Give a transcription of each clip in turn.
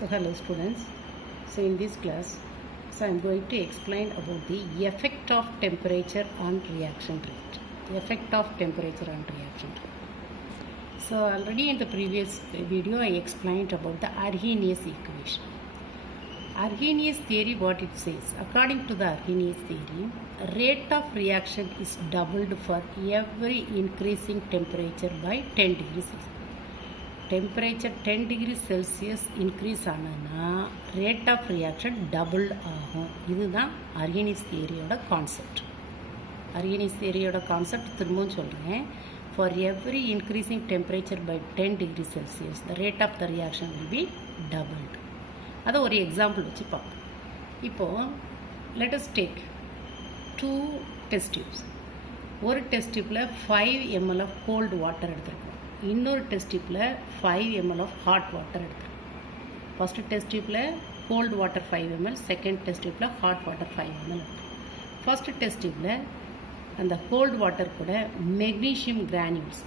So hello students, so in this class I am going to explain about the effect of temperature on reaction rate. Effect of temperature on reaction rate. So already in the previous video I explained about the Arrhenius equation. Arrhenius theory, what it says, according to the Arrhenius theory, rate of reaction is doubled for every increasing temperature by 10 degrees Celsius. Temperature 10 degrees Celsius increase ஆனனா rate of reaction double ஆகும். இதுதான் Arrhenius theory-யோட concept. Arrhenius theory-யோட concept திரும்பவும் சொல்கிறேன். For every increasing temperature by 10 degrees Celsius, the rate of the reaction will be doubled. அதை ஒரு example வச்சு பார்ப்போம். இப்போது let us take 2 test tubes. ஒரு டெஸ்ட் டியூப்பில் 5 ml of cold water எடுத்துருக்கோம். இன்னொரு டெஸ்ட் டியூப்பில் 5 ml of hot water எடுத்துருக்கோம். ஃபஸ்ட்டு டெஸ்ட் டியூப்பில் cold water 5 ml, second test டியூப்பில் hot water 5 ml. First test டியூப்பில் அந்த கோல்டு வாட்டர் கூட மெக்னீஷியம் கிரானியூல்ஸ்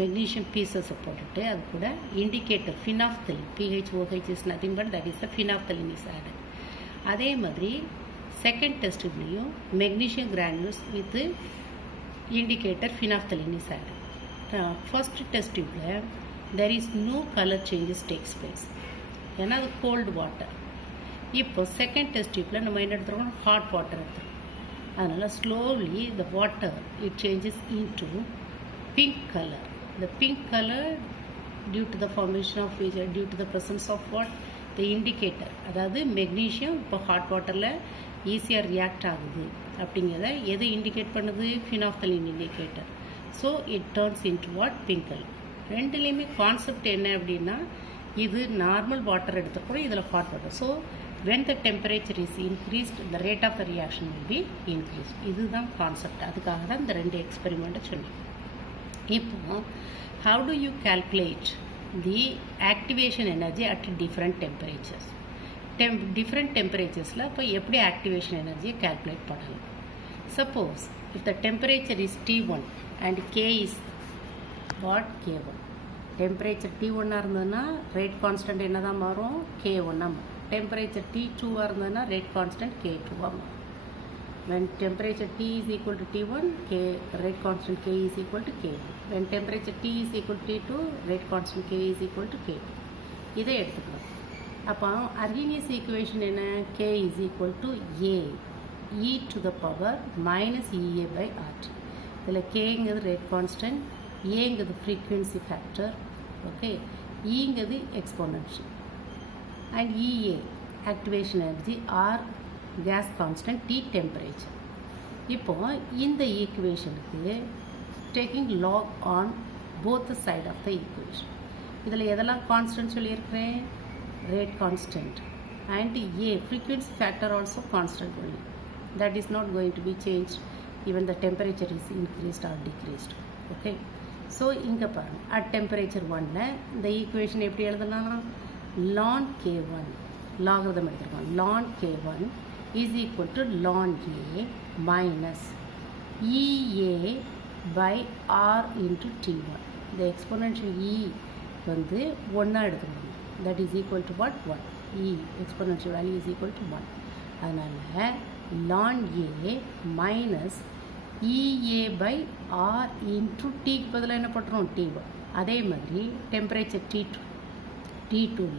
மெக்னீஷியம் பீசஸை போட்டுட்டு அது கூட indicator phenolphthalein PHOH is nothing but that is a phenolphthalein is added. அதே மாதிரி செகண்ட் டெஸ்ட் டியூப்லேயும் magnesium granules with indicator phenolphthalein is added. First test டியூப்பில் there is no colour changes takes place, ஏன்னா அது கோல்டு வாட்டர். இப்போ second test டியூப்பில் நம்ம என்ன எடுத்துருக்கோம், ஹாட் வாட்டர் எடுத்துருக்கோம். அதனால் slowly the water it changes into pink color. The pink color due to the formation of due to the presence of what, the indicator, அதாவது மெக்னீஷியம் இப்போ hot வாட்டரில் ஈஸியாக ரியாக்ட் ஆகுது அப்படிங்கிறத எது இண்டிகேட் பண்ணுது, phenolphthalein indicator. So it turns into what, pink colour. ரெண்டுலேயுமே concept என்ன அப்படின்னா, இது நார்மல் வாட்டர் எடுத்துக்கிறோம், இதில் hot water. So when the temperature is increased, the rate of the reaction will be increased. இதுதான் கான்செப்ட். அதுக்காக தான் இந்த ரெண்டு எக்ஸ்பெரிமெண்ட்டை சொன்னேன். இப்போ how do you calculate the activation energy at different temperatures? Different temperaturesல இப்போ எப்படி activation energy calculate பண்ணலாம்? Suppose if the temperature is T1 and K is what, K1. temperature T1 இருந்ததுன்னா rate constant என்ன தான் மாறும், K1 மாறும். temperature T2 இருந்ததுன்னா rate constant K2 மாறும். when temperature T is equal to T1, rate constant K is equal to K1. when temperature T is equal to T2, rate constant K is equal to K2. இதை எடுத்துக்கலாம். அப்போ Arrhenius equation என்ன, K is equal to A e to the power minus EA by RT. இதில் Kங்கிறது rate constant, Aங்கிறது frequency factor, okay, Eங்கிறது exponential, and EA activation energy or gas constant, T temperature. இப்போ இந்த ஈக்குவேஷனுக்கு taking log on both the side of the equation. இதில் எதெல்லாம் constant சொல்லியிருக்கிறேன், rate constant and A frequency factor also constant only. That is not going to be changed even the temperature is increased or decreased. Okay. So இங்கே பாருங்கள், at temperature 1ல் இந்த equation எப்படி எழுதலாம், ln K1 logarithm எடுத்துருக்கோம். ln K1 is equal to ln A minus EA by R into T1. இந்த exponential E வந்து 1 எடுத்துக்கணும். that is equal to what, 1. E exponential value is equal to 1. அதனால் ln A minus EA by R into Tக்கு பதிலாக என்ன பண்ணுறோம், T1. அதே மாதிரி temperature T2ல்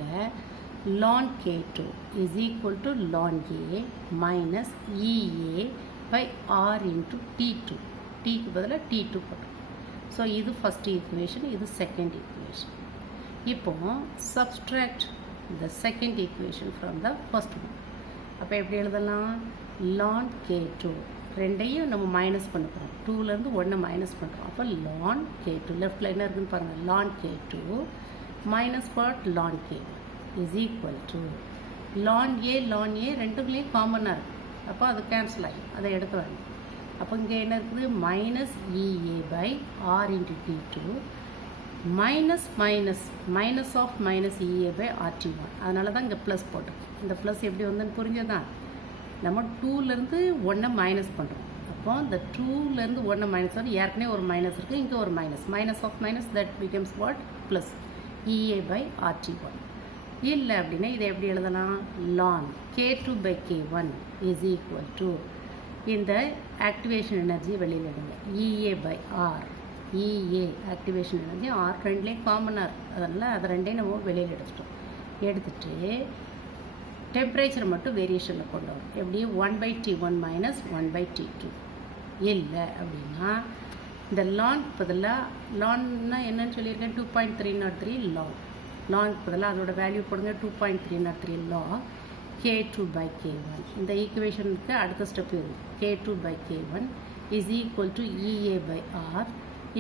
ln K2 is equal to ln A minus EA by R into T2. Tக்கு பதிலாக T2 பண்ணுறோம். So இது first equation, இது செகண்ட் ஈக்குவேஷன். இப்போ subtract the second equation from the first one. அப்போ எப்படி எழுதலாம், ln K2 ரெண்டையும் நம்ம மைனஸ் பண்ண போகிறோம். 2லேருந்து 1 மைனஸ் பண்ணுறோம். அப்போ ln K2 லெஃப்டில் என்ன இருக்குதுன்னு பாருங்கள், ln K2 minus what, ln K1 is equal to ln A ரெண்டுக்குள்ளேயும் காமனாக இருக்குது. அப்போ அது கேன்சல் ஆகும், அதை எடுக்க வேணும். அப்போ இங்கே என்ன இருக்குது, minus EA by R into T2 minus minus of minus EA by RT1. அதனால தான் இங்கே ப்ளஸ் போட்டோம். இந்த ப்ளஸ் எப்படி வந்ததுன்னு புரிஞ்சதான், நம்ம 2லேருந்து 1 மைனஸ் பண்ணுறோம். அப்போ இந்த 2லேருந்து 1 மைனஸ் வந்து ஏற்கனவே ஒரு மைனஸ் இருக்குது, இங்கே ஒரு minus of minus, that becomes what, plus EA by RT1. இல்லை அப்படின்னா இதை எப்படி எழுதலாம்? ln K2/K1 is equal to இந்த ஆக்டிவேஷன் எனர்ஜி வெளியில் எடுங்க, EA/R. EA activation energy R ரெண்டுலேயும் காமனாக அதனால் அதை ரெண்டையும் நம்ம வெளியில் எடுத்துட்டு டெம்பரேச்சரை மட்டும் வேரியேஷனில் கொண்டு வரும். எப்படி? 1/T1 minus 1/T2. இல்லை அப்படின்னா இந்த லான் பதிலாக, லான்னா என்னன்னு சொல்லியிருக்கேன்? 2.303 லான் பதிலாக அதோட வேல்யூ போடுங்க, 2.303 லாக் K2/K1. இந்த ஈக்குவேஷனுக்கு அடுத்த ஸ்டெப் இது, K2/K1 is equal to EA/R.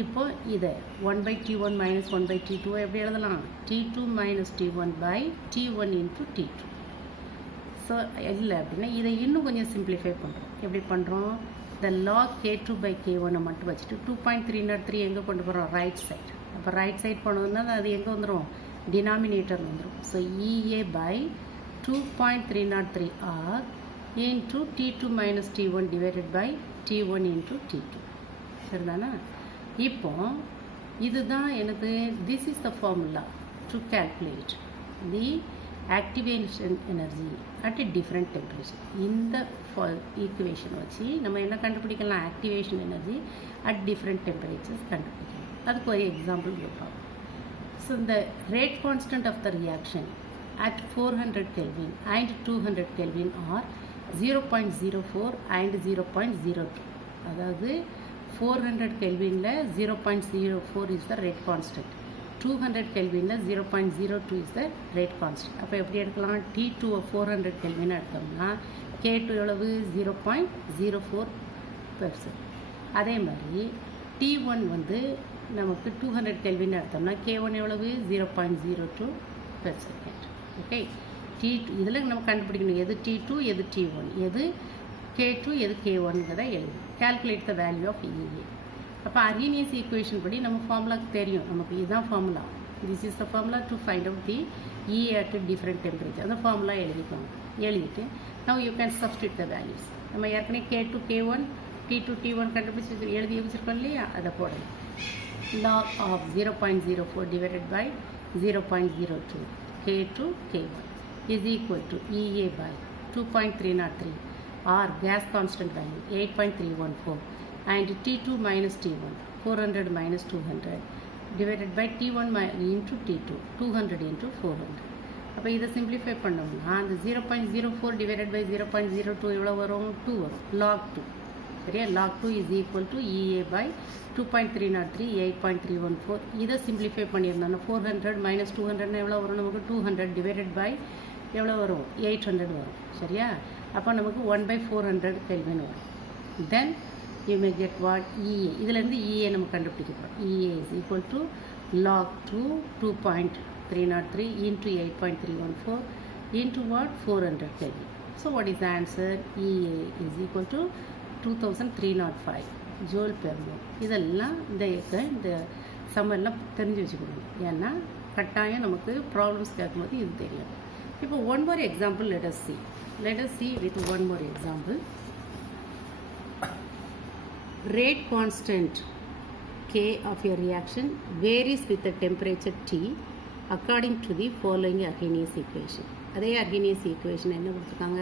இப்போ இதை 1/T1 மைனஸ் 1/T2 எப்படி எழுதலாம்? T2 minus T1/T1 into T2. So இல்லை அப்படின்னா இதை இன்னும் கொஞ்சம் சிம்பிளிஃபை பண்ணுறோம். எப்படி பண்ணுறோம்? இந்த லாக் K2/K1 மட்டும் வச்சுட்டு 2.303 எங்கே கொண்டு போகிறோம்? Right side. அப்போ ரைட் சைடு போனதுன்னா அது எங்கே வந்துடும்? டினாமினேட்டர் வந்துடும். So EA/2.303R into T2 minus T1 divided by T1 into T2. சரிதானா? இப்போ இதுதான் எனக்கு this is the formula to calculate the activation energy at a different temperature. இந்த ஈக்குவேஷன் வச்சு நம்ம என்ன கண்டுபிடிக்கலாம்? Activation energy at different temperatures கண்டுபிடிக்கலாம். அதுக்கு ஒரு எக்ஸாம்பிள் கொடுப்போம். ஸோ இந்த rate constant of the reaction at 400 Kelvin and 200 Kelvin are 0.04 and 0.02. அதாவது 400 Kelvinல 0.04 is the rate constant, 200 Kelvinல 0.02 is the rate constant. அப்போ எப்படி எடுக்கலாம்? T2 400 Kelvin எடுத்தோம்னா K2 எவ்வளவு? 0.04%. அதே மாதிரி T1 வந்து நமக்கு 200 Kelvin எடுத்தோம்னா K1 எவ்வளவு? 0.02%. ஓகே, T2 இதில் நம்ம கண்டுபிடிக்கணும் எது T2 எது T1, எது K2 எது K1ங்கிறத எழுது. Calculate the value of EA. அப்போ அர்ஹீனியஸ் ஈக்குவேஷன் படி நம்ம ஃபார்முலாக்கு தெரியும், நமக்கு இதுதான் formula. This is the formula to find out the EA at different temperature. அந்த ஃபார்முலா எழுதிக்கோங்க. எழுதிட்டு now you can substitute the values. நம்ம ஏற்கனவே K2 K1 T2 T1 கண்டுபிடிச்சி எழுதி வச்சுருக்கோம் இல்லையா? அதை போடணும். log of 0.04 divided by 0.02 K2 K1 is equal to EA by 2.303 or gas constant value 8.314 and T2 minus T1 400 minus 200 divided by T1 into T2 200 into 400. அப்போ இதை சிம்பிளிஃபை பண்ணோம்னா அந்த 0.04 divided by 0.02 எவ்வளோ வரும்? 2 வரும். log 2 சரியா? log 2 is equal to EA by 2.303 8.314. இதை simplify பண்ணியிருந்தோம்னா 400 minus 200 எவ்வளோ வரும்? நமக்கு 200 divided by எவ்வளோ வரும்? 800 வரும். சரியா? அப்போ நமக்கு 1/400 Kelvin வரும். Then you may get what? EA. இதிலேருந்து EA நம்ம கண்டுபிடிக்கிறோம். EA is equal to log 2 2.303 into 8.314 into what? 400 Kelvin. So what is the answer? EA is equal to 2305 joule per mole. இதெல்லாம் இந்த சம்மர்லாம் தெரிஞ்சு வச்சுக்கணும். ஏன்னா கட்டாயம் நமக்கு ப்ராப்ளம்ஸ் கேட்கும்போது இது தெரியும். இப்போ one more example let us see with one more example. Rate constant K of your reaction varies with the temperature T according to the following Arrhenius equation. அதே Arrhenius equation என்ன கொடுத்துருக்காங்க?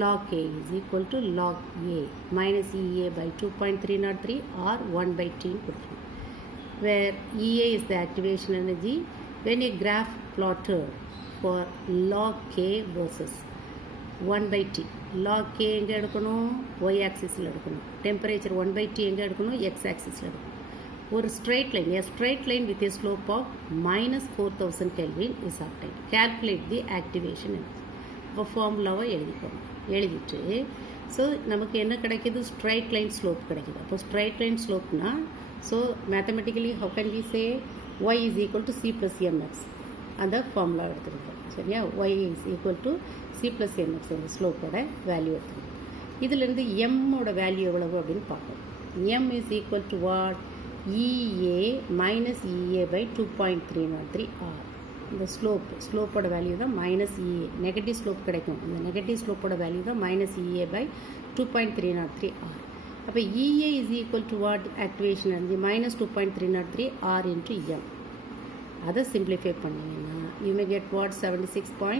log K is equal to log A minus EA by 2.303 or 1/T கொடுத்துருக்கோம். Where EA is the activation energy when a graph plotted for log K versus 1/T. log K எங்கே எடுக்கணும்? Y ஆக்சிஸில் எடுக்கணும். Temperature 1/T எங்கே எடுக்கணும்? X ஆக்சிஸில் எடுக்கணும். ஒரு straight line, a straight line with a slope of minus 4000 Kelvin is obtained. Calculate the activation energy. இப்போ ஃபார்முலாவை எழுதிக்கணும். எழுதிட்டு ஸோ நமக்கு என்ன கிடைக்கிது? ஸ்ட்ரைட் லைன் ஸ்லோப் கிடைக்கிது. அப்போ ஸ்ட்ரைட் லைன் ஸ்லோப்னா so mathematically how can we say y is equal to c plus mx. அந்த ஃபார்முலா எடுத்துருக்கோம். சரியா? y is equal to c plus mx அந்த ஸ்லோப்போட வேல்யூ எடுத்துருக்கோம். இதிலேருந்து எம்மோட வேல்யூ எவ்வளவு அப்படின்னு பார்ப்போம். m is equal to what? EA minus EA by 2.303 R. இந்த ஸ்லோப்போட வேல்யூ தான் மைனஸ் EA. நெகட்டிவ் ஸ்லோப் கிடைக்கும். இந்த நெகட்டிவ் ஸ்லோப்போட வேல்யூ தான் மைனஸ் EA by 2.303 R. அப்போ EA is equal to what? Activation energy minus 2.303 R into M. அதை simplify பண்ணிங்கன்னா you may get what 76.